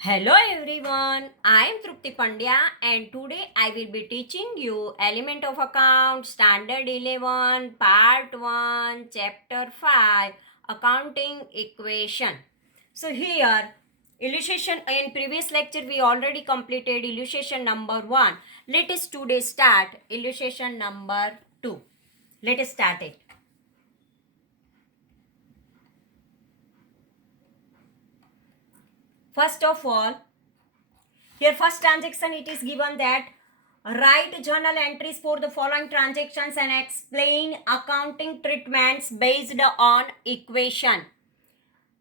Hello everyone, I am Trupti Pandya and today I will be teaching you Element of Account Standard 11 Part 1 Chapter 5 Accounting Equation. So here illustration in previous lecture we already completed illustration number 1. Let us today start illustration number 2. Let us start it. First of all, here first transaction it is given that write journal entries for the following transactions and explain accounting treatments based on equation.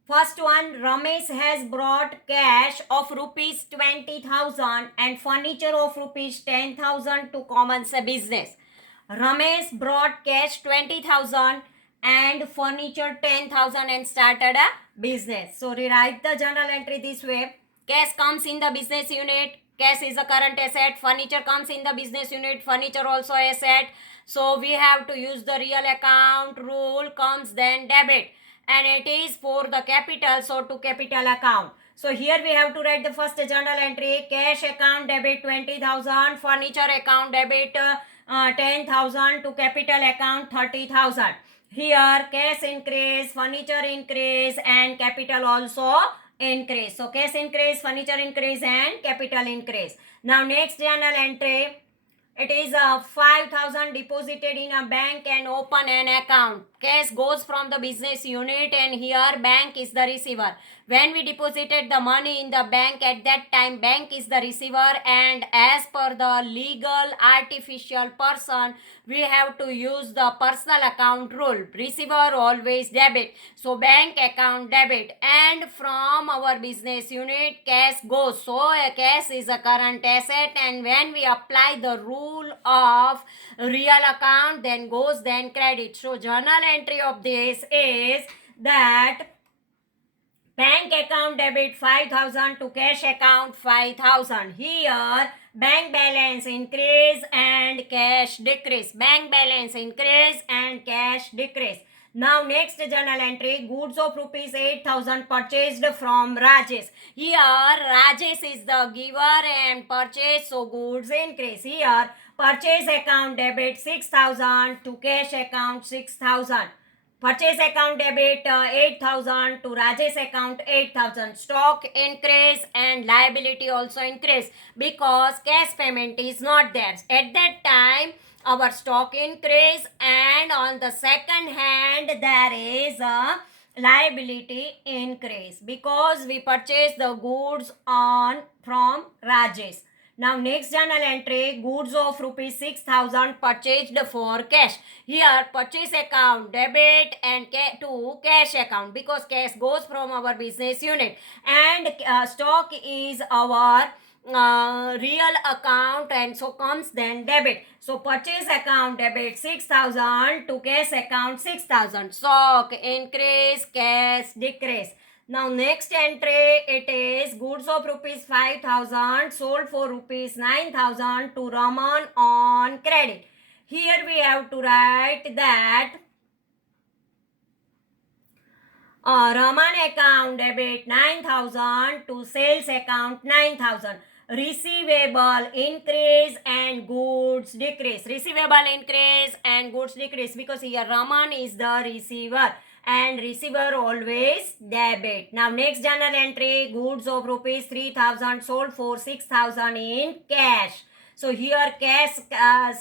First one, Ramesh has brought cash of rupees 20,000 and furniture of rupees 10,000 to commence a business. Ramesh brought cash 20,000 and furniture 10,000 and started a business. So rewrite the journal entry this way. Cash comes in the business unit. Cash is a current asset. Furniture comes in the business unit. Furniture also asset. So we have to use the real account rule. Comes then debit and it is for the capital, so to capital account. So here we have to write the first journal entry. Cash account debit 20,000, furniture account debit 10,000 to capital account 30,000. Here cash increase, furniture increase and capital also increase. So cash increase, furniture increase and capital increase. Now next journal entry, it is 5,000 deposited in a bank and open an account. Cash goes from the business unit and here bank is the receiver. When we deposited the money in the bank, at that time bank is the receiver, and as per the legal artificial person, we have to use the personal account rule. Receiver always debit. So bank account debit, and from our business unit cash goes. So cash is a current asset, and when we apply the rule of real account, then goes then credit. So journal entry of this is that bank account debit 5,000 to cash account 5,000. Here bank balance increase and cash decrease. Bank balance increase and cash decrease. Now next journal entry, goods of rupees 8,000 purchased from Rajesh. Here Rajesh is the giver and purchase, so goods increase. Here purchase account debit 6,000 to cash account 6,000. Purchase account debit 8,000 to Rajesh account 8,000. Stock increase and liability also increase because cash payment is not there. At that time, our stock increase, and on the second hand, there is a liability increase because we purchase the goods on from Rajesh. Now next journal entry, goods of rupees 6,000 purchased for cash. Here purchase account debit and to cash account because cash goes from our business unit, and stock is our real account, and so comes then debit. So purchase account debit 6,000 to cash account 6,000. Stock increase, cash decrease. Now next entry, it is goods of rupees 5,000 sold for rupees 9,000 to Raman on credit. Here we have to write that Raman account debit 9,000 to sales account 9,000. Receivable increase and goods decrease. Receivable increase and goods decrease because here Raman is the receiver and receiver always debit. Now next journal entry, goods of rupees 3,000 sold for 6,000 in cash. So here cash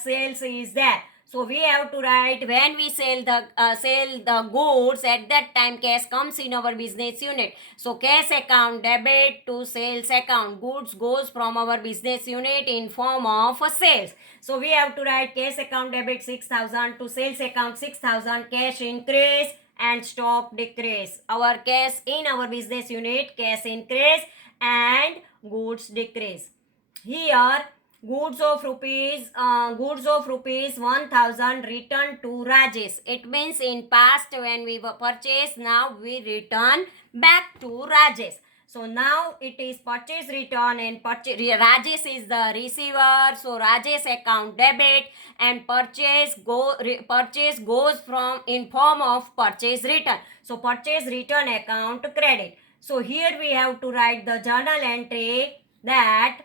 sales is there. So we have to write when we sell the goods, at that time cash comes in our business unit. So cash account debit to sales account. Goods goes from our business unit in form of sales. So we have to write cash account debit 6,000 to sales account 6,000. Cash increase and stock decrease. Our cash in our business unit cash increase and goods decrease. Here goods of rupees 1,000 returned to Rajesh. It means in past when we were purchased, now we return back to Rajesh. So now it is purchase return, and Rajesh is the receiver. So Rajesh account debit and purchase goes from in form of purchase return. So purchase return account credit. So here we have to write the journal entry that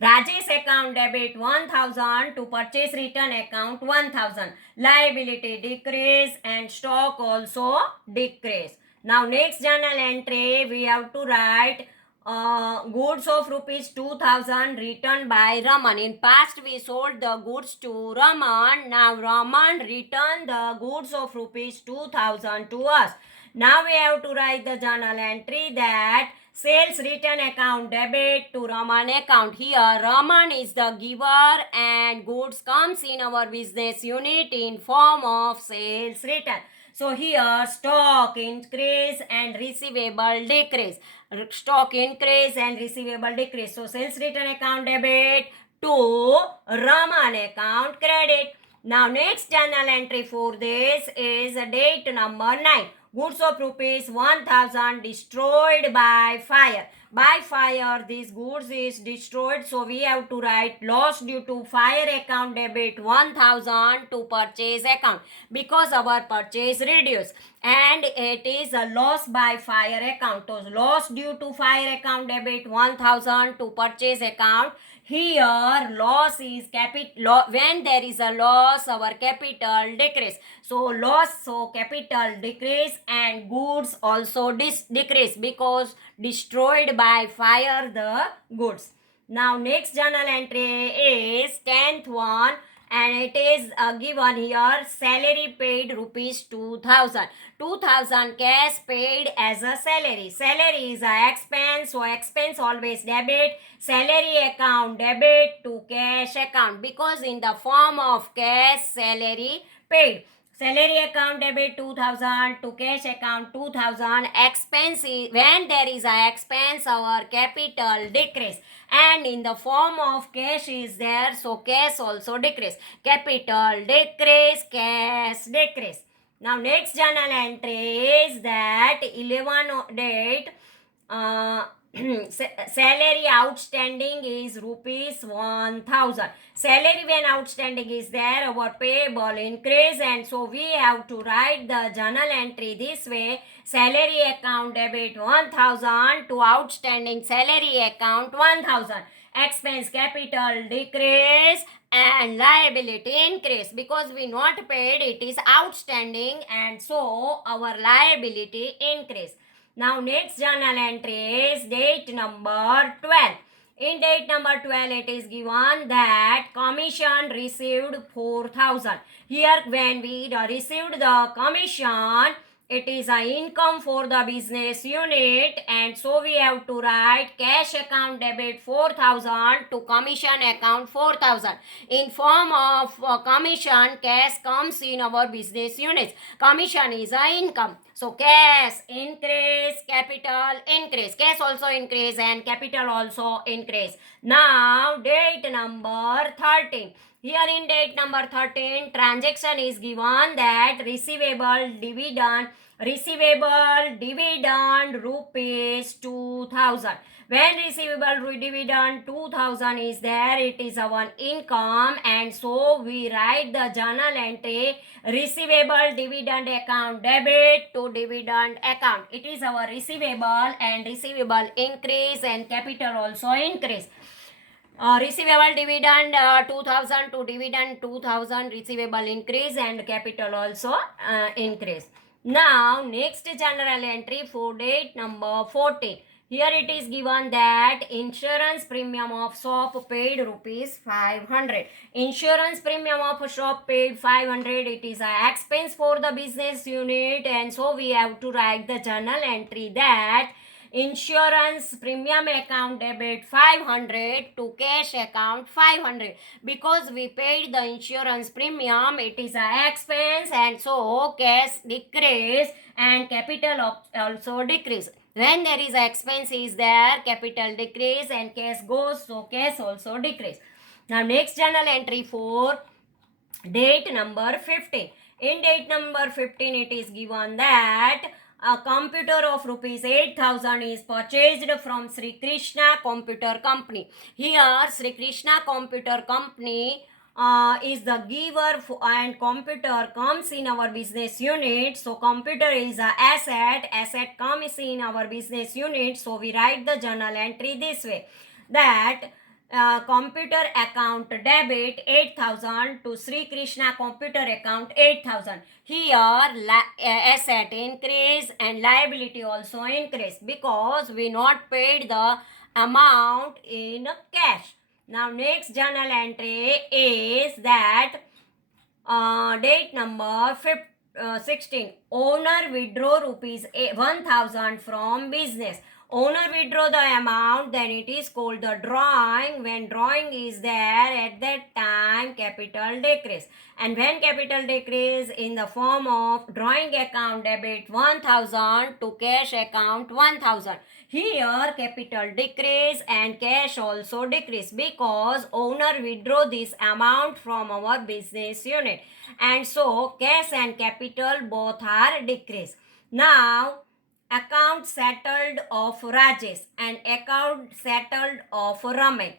Rajesh account debit 1000 to purchase return account 1000. Liability decrease and stock also decrease. Now next journal entry we have to write goods of rupees 2000 returned by Raman. In past we sold the goods to Raman. Now Raman returned the goods of rupees 2000 to us. Now we have to write the journal entry that sales return account debit to Raman account. Here Raman is the giver and goods comes in our business unit in form of sales return. So here stock increase and receivable decrease. Stock increase and receivable decrease. So sales return account debit to Raman account credit. Now next journal entry for this is date number 9. Goods of rupees 1000 destroyed by fire. By fire these goods is destroyed, so we have to write loss due to fire account debit 1000 to purchase account because our purchase reduced and it is a loss by fire account. So loss due to fire account debit 1000 to purchase account. Here loss is capital. When there is a loss our capital decrease. So loss, so capital decrease and goods also decrease because destroyed by fire the goods. Now next journal entry is 10th one and it is given here salary paid rupees 2000. 2000 cash paid as a salary. Salary is a expense, so expense always debit. Salary account debit to cash account because in the form of cash salary paid. Salary account debit 2000 to cash account 2000. Expense is, when there is a expense our capital decrease and in the form of cash is there, so cash also decrease. Capital decrease, cash decrease. Now next journal entry is that 11 date salary outstanding is rupees 1000. Salary when outstanding is there, our payable increase and so we have to write the journal entry this way. Salary account debit 1000 to outstanding salary account 1000. Expense capital decrease and liability increase because we not paid, it is outstanding and so our liability increase. Now next journal entry is date number 12. In date number 12 it is given that commission received 4000. Here when we received the commission, it is a income for the business unit and so we have to write cash account debit 4000 to commission account 4000. In form of commission, cash comes in our business units. Commission is a income. So cash increase, capital increase. Cash also increase and capital also increase. Now date number 13. Here in date number 13, transaction is given that receivable dividend rupees 2000. When receivable dividend 2000 is there, it is our income and so we write the journal entry receivable dividend account debit to dividend account. It is our receivable and receivable increase and capital also increase. Receivable dividend 2000 to dividend 2000, receivable increase and capital also increase. Now next journal entry for date number 14. Here it is given that insurance premium of shop paid rupees 500. Insurance premium of shop paid 500. It is an expense for the business unit and so we have to write the journal entry that insurance premium account debit 500 to cash account 500 because we paid the insurance premium, it is an expense and so cash decrease and capital also decrease. When there is expense is there, capital decrease and cash goes, so cash also decrease. Now next journal entry for date number 15. In date number 15 it is given that a computer of rupees 8000 is purchased from Sri Krishna Computer Company. Here Sri Krishna Computer Company is the giver and computer comes in our business unit. So computer is a asset comes in our business unit. So we write the journal entry this way, that computer account debit 8,000 to Sri Krishna computer account 8,000. Here asset increase and liability also increase because we not paid the amount in cash. Now next journal entry is that date number 16. Owner withdraw rupees 1,000 from business. Owner withdraw the amount, then it is called the drawing. When drawing is there, at that time capital decrease. And when capital decrease in the form of drawing account debit 1,000 to cash account 1,000. Here capital decrease and cash also decrease because owner withdraw this amount from our business unit, and so cash and capital both are decreased. Now account settled of Rajesh and account settled of Ramesh.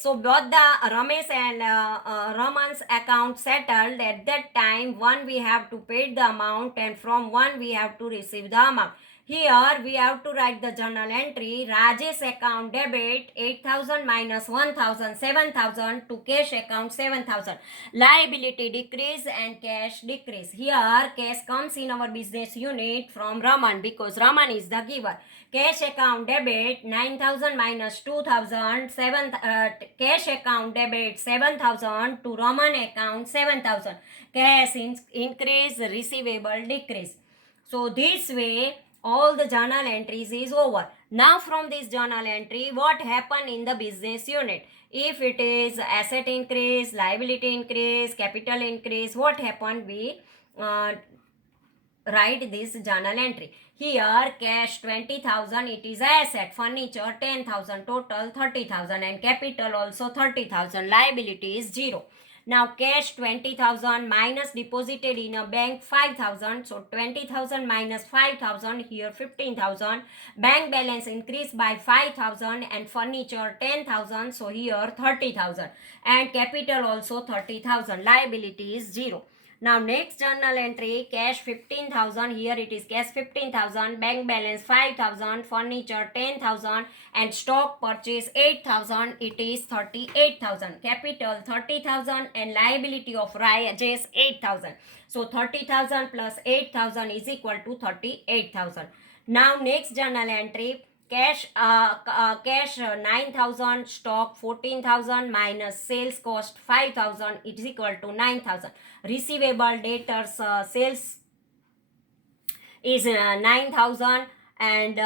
So both the Ramesh and Raman's account settled. At that time, one we have to pay the amount and from one we have to receive the amount. Here we have to write the journal entry. Rajesh account debit 8,000 minus 1,000, 7,000 to cash account 7,000. Liability decrease and cash decrease. Here cash comes in our business unit from Raman because Raman is the giver. Cash account debit 9,000 minus 2,000, cash account debit 7,000 to Raman account 7,000. Cash increase, receivable decrease. So this way all the journal entries is over. Now from this journal entry, what happened in the business unit? If it is asset increase, liability increase, capital increase, what happened? We write this journal entry. Here cash 20,000, it is asset. Furniture 10,000, total 30,000, and capital also 30,000. Liability is 0. Now cash 20,000 minus deposited in a bank 5,000. So 20,000 minus 5,000, here 15,000. Bank balance increased by 5,000 and furniture 10,000. So here 30,000. And capital also 30,000. Liability is 0. Now next journal entry, cash 15,000. Here it is cash 15,000, bank balance 5,000, furniture 10,000, and stock purchase 8,000. It is 38,000. Capital 30,000 and liability of Rajesh 8,000. So 30,000 plus 8,000 is equal to 38,000. Now next journal entry, cash 9,000, stock 14,000 minus sales cost 5,000, it is equal to 9,000. Receivable debtors sales is 9,000 and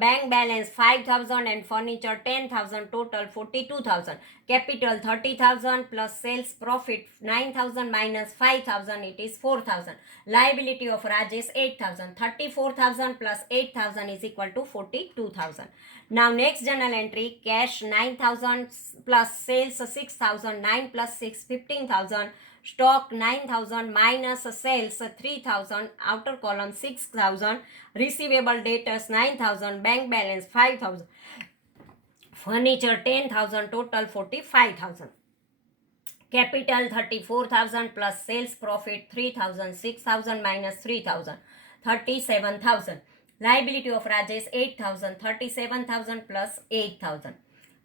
bank balance 5,000 and furniture 10,000, total 42,000. Capital 30,000 plus sales profit 9,000 minus 5,000, it is 4,000. Liability of Rajesh 8,000. 34,000 plus 8,000 is equal to 42,000. Now next journal entry, cash 9,000 plus sales 6,000, 9 plus 6 15,000. Stock 9,000 minus sales 3,000, outer column 6,000, receivable debtors 9,000, bank balance 5,000, furniture 10,000, total 45,000. Capital 34,000 plus sales profit 3,000, 6,000 minus 3,000, 37,000. Liability of Rajesh 8,000, 37,000 plus 8,000.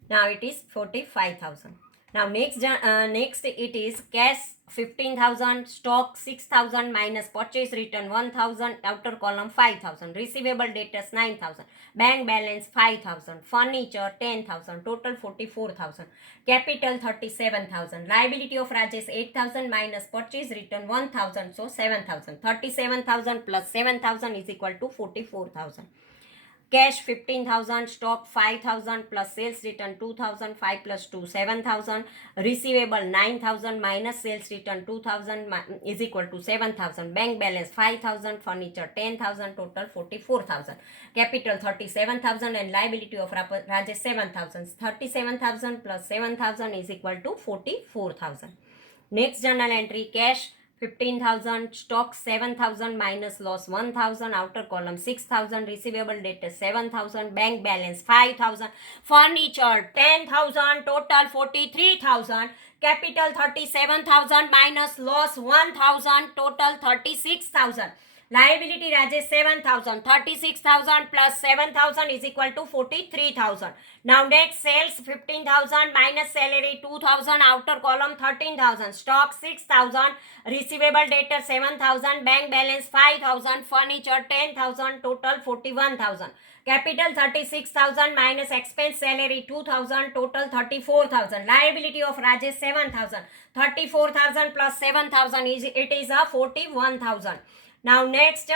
Now it is 45,000. Now next it is cash 15,000, stock 6,000 minus purchase return 1,000, outer column 5,000, receivable debtors 9,000, bank balance 5,000, furniture 10,000, total 44,000. Capital 37,000. Liability of Rajesh 8,000 minus purchase return 1,000, so 7,000. 37,000 plus 7,000 is equal to 44,000. Cash 15,000, stock 5,000 plus sales return 2,000, 5 plus 2 7,000, receivable 9,000 minus sales return 2,000 is equal to 7,000, bank balance 5,000, furniture 10,000, total 44,000. Capital 37,000 and liability of Rajesh 7,000. 37,000 plus 7,000 is equal to 44,000. Next journal entry, cash 15,000, stock 7,000 minus loss 1,000, outer column 6,000, receivable debtors 7,000, bank balance 5,000, furniture 10,000, total 43,000. Capital 37,000 minus loss 1,000, total 36,000. Liability Rajesh 7,000. 36,000 plus 7,000 is equal to 43,000. Now next sales 15,000 minus salary 2,000, outer column 13,000, stock 6,000, receivable debtor 7,000, bank balance 5,000, furniture 10,000, total 41,000. Capital 36,000 minus expense salary 2,000, total 34,000. Liability of Rajesh 7,000. 34,000 plus 7,000 is a 41,000. Now next,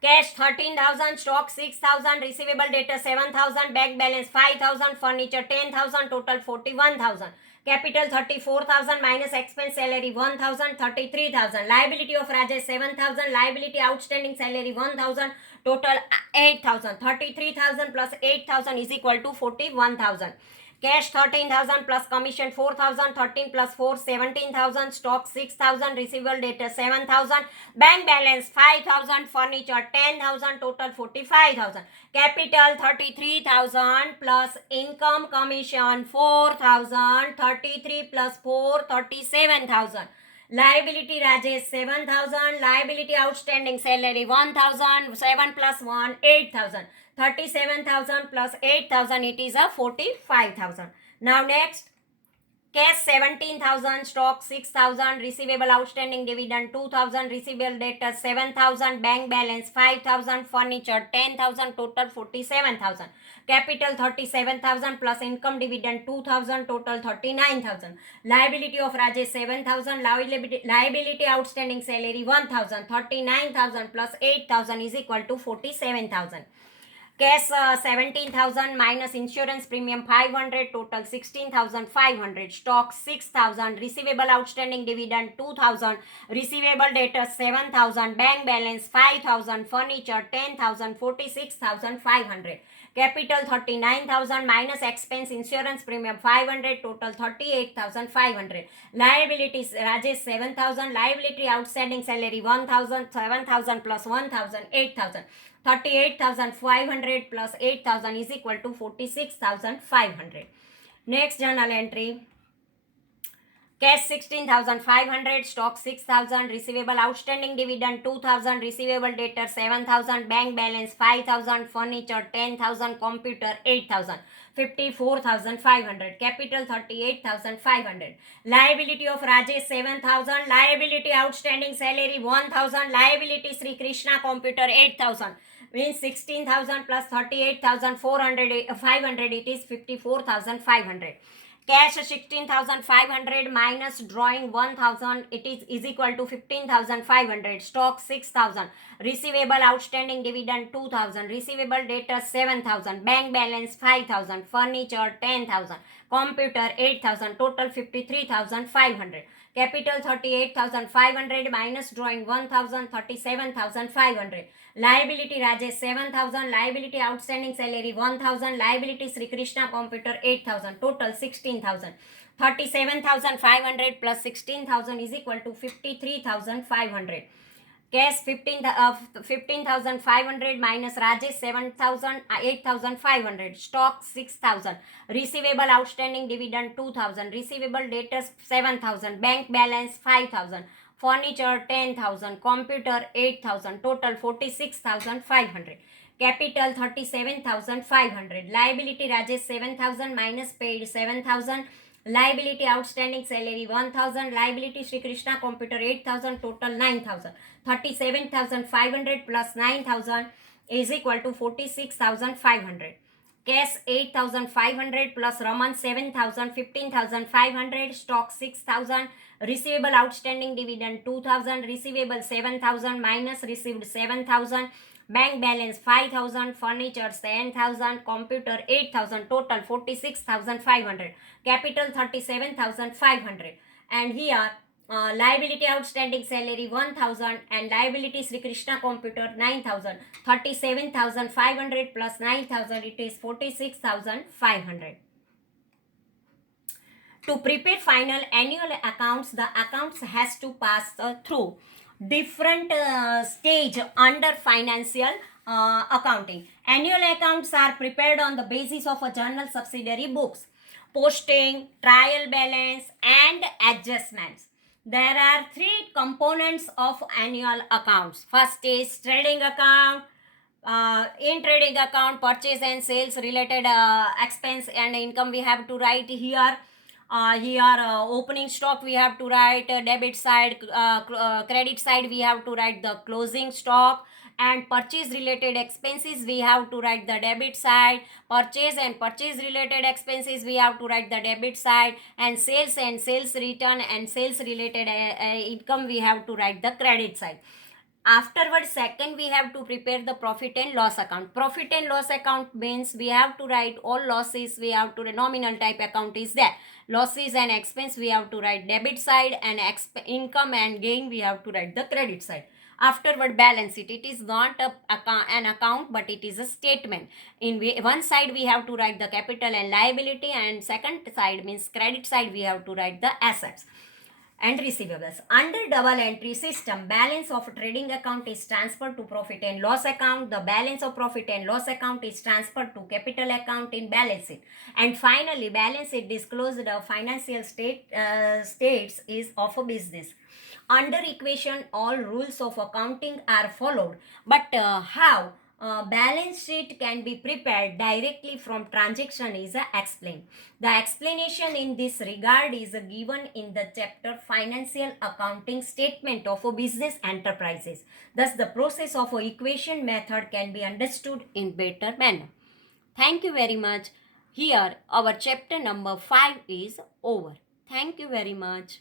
cash 13,000, stock 6,000, receivable debtor 7,000, bank balance 5,000, furniture 10,000, total 41,000. Capital 34,000 minus expense salary 1,000, 33,000. Liability of Rajesh 7,000, liability outstanding salary 1,000, total 8,000. 33,000 plus 8,000 is equal to 41,000. Cash 13,000 plus commission 4,000, 13 plus 4 17,000, stock 6,000, receivable debtor 7,000, bank balance 5,000, furniture 10,000, total 45,000. Capital 33,000 plus income commission 4,000, 33 plus 4 37,000. Liability Rajesh 7,000, liability outstanding salary 1,000, 7 plus 1 8,000. 37,000 plus 8,000, it is a 45,000. Now next, cash 17,000, stock 6,000, receivable outstanding dividend 2,000, receivable debtor 7,000, bank balance 5,000, furniture 10,000, total 47,000. Capital 37,000 plus income dividend 2,000, total 39,000. Liability of Rajesh 7,000, liability outstanding salary 1,000, 39,000 plus 8,000 is equal to 47,000. Cash 17,000 minus insurance premium 500, total 16,500. Stock 6,000, receivable outstanding dividend 2,000, receivable debtor 7,000, bank balance 5,000, furniture 10,000, 46,500. Capital 39,000 minus expense insurance premium 500, total 38,500. Liabilities Rajesh 7,000, liability outstanding salary 1,000, 7,000 plus 1,000 8,000. 38,500 plus 8,000 is equal to 46,500. Next journal entry. Cash 16,500, stock 6,000, receivable outstanding dividend 2,000, receivable debtor 7,000, bank balance 5,000, furniture 10,000, computer 8,000. 54,500. Capital 38,500. Liability of Rajesh 7,000, liability outstanding salary 1,000, liability Sri Krishna computer 8,000. Means 16,000 plus 38,400 500, it is 54,500. Cash 16,500 minus drawing 1,000, it is equal to 15,500. Stock 6,000, receivable outstanding dividend 2,000, receivable debtor 7,000, bank balance 5,000, furniture 10,000, computer 8,000, total 53,500. Capital 38,500 minus drawing 1,000, 37,500. Liability Rajesh 7,000, liability outstanding salary 1,000, liability Sri Krishna computer 8,000, total 16,000. 37,500 plus 16,000 is equal to 53,500. Cash 15,500 minus Rajesh 7,000, 8,500. Stock 6,000. Receivable outstanding dividend 2,000. Receivable debtors 7,000. Bank balance 5,000. Furniture 10,000. Computer 8,000. Total 46,500. Capital 37,500. Liability Rajesh 7,000 minus paid 7,000. Liability outstanding salary 1,000. Liability Sri Krishna computer 8,000. Total 9,000. 37,500 plus 9,000 is equal to 46,500. Cash 8,500 plus Raman 7,000, 15,500. Stock 6,000. Receivable outstanding dividend 2,000. Receivable 7,000 minus received 7,000. Bank balance 5,000. Furniture 10,000. Computer 8,000. Total 46,500. Capital 37,500. And here liability outstanding salary 1,000 and liability Sri Krishna computer 9,000. 37,500 plus 9,000, it is 46,500. To prepare final annual accounts, the accounts has to pass through different stage under financial accounting. Annual accounts are prepared on the basis of a journal subsidiary books. posting, trial balance, and adjustments. There are three components of annual accounts. First is trading account. In trading account, purchase and sales related expense and income we have to write here. Opening stock we have to write debit side, credit side we have to write the closing stock, and purchase related expenses we have to write the debit side. Purchase and purchase related expenses we have to write the debit side, and sales return and sales related income we have to write the credit side. Afterwards, second, we have to prepare the profit and loss account. Profit and loss account means we have to write all losses. We have to, nominal type account is there. Losses and expense we have to write debit side, and income and gain we have to write the credit side. Afterward, balance sheet. It is not an account, but it is a statement. In one side we have to write the capital and liability, and second side means credit side we have to write the assets and receivables. Under double entry system, balance of trading account is transferred to profit and loss account. The balance of profit and loss account is transferred to capital account in balance sheet. And finally, balance sheet disclosed the financial states is of a business. Under equation, all rules of accounting are followed, but how balance sheet can be prepared directly from transaction is explained. The explanation in this regard is given in the chapter Financial Accounting Statement of a Business Enterprises. Thus, the process of equation method can be understood in better manner. Thank you very much. Here, our chapter number 5 is over. Thank you very much.